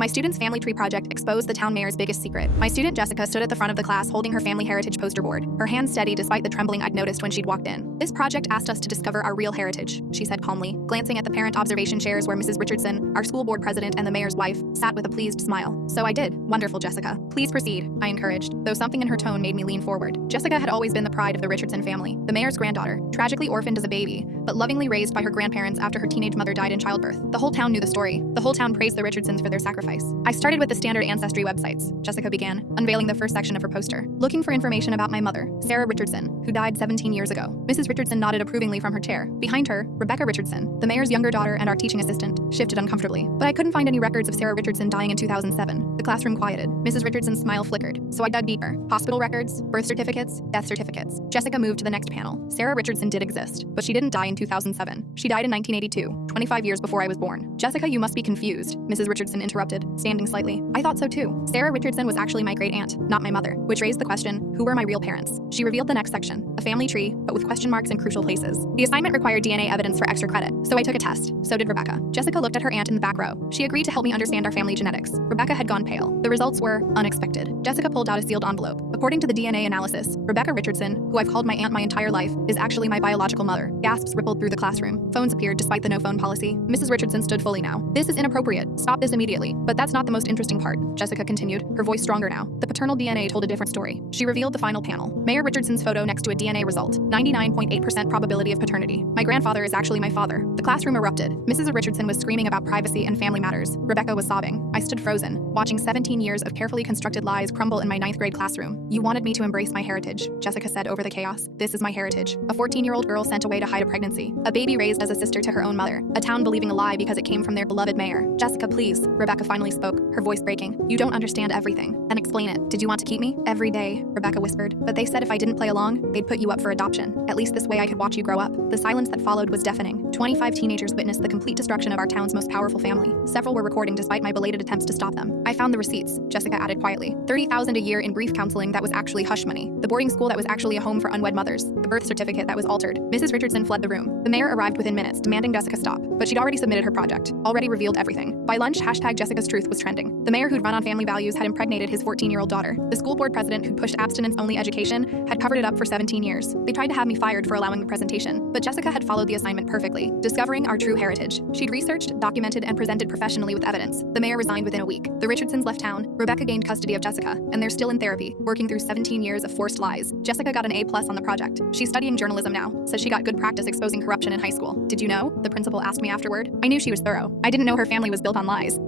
My student's family tree project exposed the town mayor's biggest secret. My student Jessica stood at the front of the class holding her family heritage poster board, her hands steady despite the trembling I'd noticed when she'd walked in. This project asked us to discover our real heritage, she said calmly, glancing at the parent observation chairs where Mrs. Richardson, our school board president and the mayor's wife, sat with a pleased smile. So I did. Wonderful, Jessica. Please proceed, I encouraged, though something in her tone made me lean forward. Jessica had always been the pride of the Richardson family, the mayor's granddaughter, tragically orphaned as a baby, but lovingly raised by her grandparents after her teenage mother died in childbirth. The whole town knew the story. The whole town praised the Richardsons for their sacrifice. I started with the standard ancestry websites, Jessica began, unveiling the first section of her poster, looking for information about my mother, Sarah Richardson, who died 17 years ago. Mrs. Richardson nodded approvingly from her chair. Behind her, Rebecca Richardson, the mayor's younger daughter and our teaching assistant, shifted uncomfortably. But I couldn't find any records of Sarah Richardson dying in 2007. The classroom quieted. Mrs. Richardson's smile flickered, so I dug deeper. Hospital records, birth certificates, death certificates. Jessica moved to the next panel. Sarah Richardson did exist, but she didn't die in 2007. She died in 1982, 25 years before I was born. Jessica, you must be confused, Mrs. Richardson interrupted, standing slightly. I thought so too. Sarah Richardson was actually my great-aunt, not my mother, which raised the question, who were my real parents? She revealed the next section, a family tree, but with question marks in crucial places. The assignment required DNA evidence for extra credit, so I took a test. So did Rebecca. Jessica looked at her aunt in the back row. She agreed to help me understand our family genetics. Rebecca had gone pale. The results were unexpected. Jessica pulled out a sealed envelope. According to the DNA analysis, Rebecca Richardson, who I've called my aunt my entire life, is actually my biological mother. Gasps rippled through the classroom. Phones appeared despite the no-phone policy. Mrs. Richardson stood fully now. This is inappropriate. Stop this immediately. But that's not the most interesting part, Jessica continued, her voice stronger now. The paternal DNA told a different story. She revealed the final panel. Mayor Richardson's photo next to a DNA result. 99.8% probability of paternity. My grandfather is actually my father. The classroom erupted. Mrs. Richardson was screaming about privacy and family matters. Rebecca was sobbing. I stood frozen, watching 17 years of carefully constructed lies crumble in my 9th grade classroom. You wanted me to embrace my heritage, Jessica said over the chaos. This is my heritage. A 14-year-old girl sent away to hide a pregnancy. A baby raised as a sister to her own mother. A town believing a lie because it came from their beloved mayor. Jessica, please, Rebecca finally spoke, her voice breaking. You don't understand everything. Then explain it. Did you want to keep me? Every day, Rebecca whispered. But they said if I didn't play along, they'd put you up for adoption. At least this way I could watch you grow up. The silence that followed was deafening. 25 teenagers witnessed the complete destruction of our town's most powerful family. Several were recording despite my belated attempts to stop them. I found the receipts, Jessica added quietly. $30,000 a year in brief counseling that was actually hush money. The boarding school that was actually a home for unwed mothers. The birth certificate that was altered. Mrs. Richardson fled the room. The mayor arrived within minutes, demanding Jessica stop. But she'd already submitted her project. Already revealed everything. By lunch, #Jessica's Truth was trending. The mayor who'd run on family values had impregnated his 14-year-old daughter. The school board president who'd pushed abstinence-only education had covered it up for 17 years. They tried to have me fired for allowing the presentation, but Jessica had followed the assignment perfectly, discovering our true heritage. She'd researched, documented, and presented professionally with evidence. The mayor resigned within a week. The Richardsons left town. Rebecca gained custody of Jessica, and they're still in therapy, working through 17 years of forced lies. Jessica got an A+ on the project. She's studying journalism now, says she got good practice exposing corruption in high school. Did you know? The principal asked me afterward. I knew she was thorough. I didn't know her family was built on lies.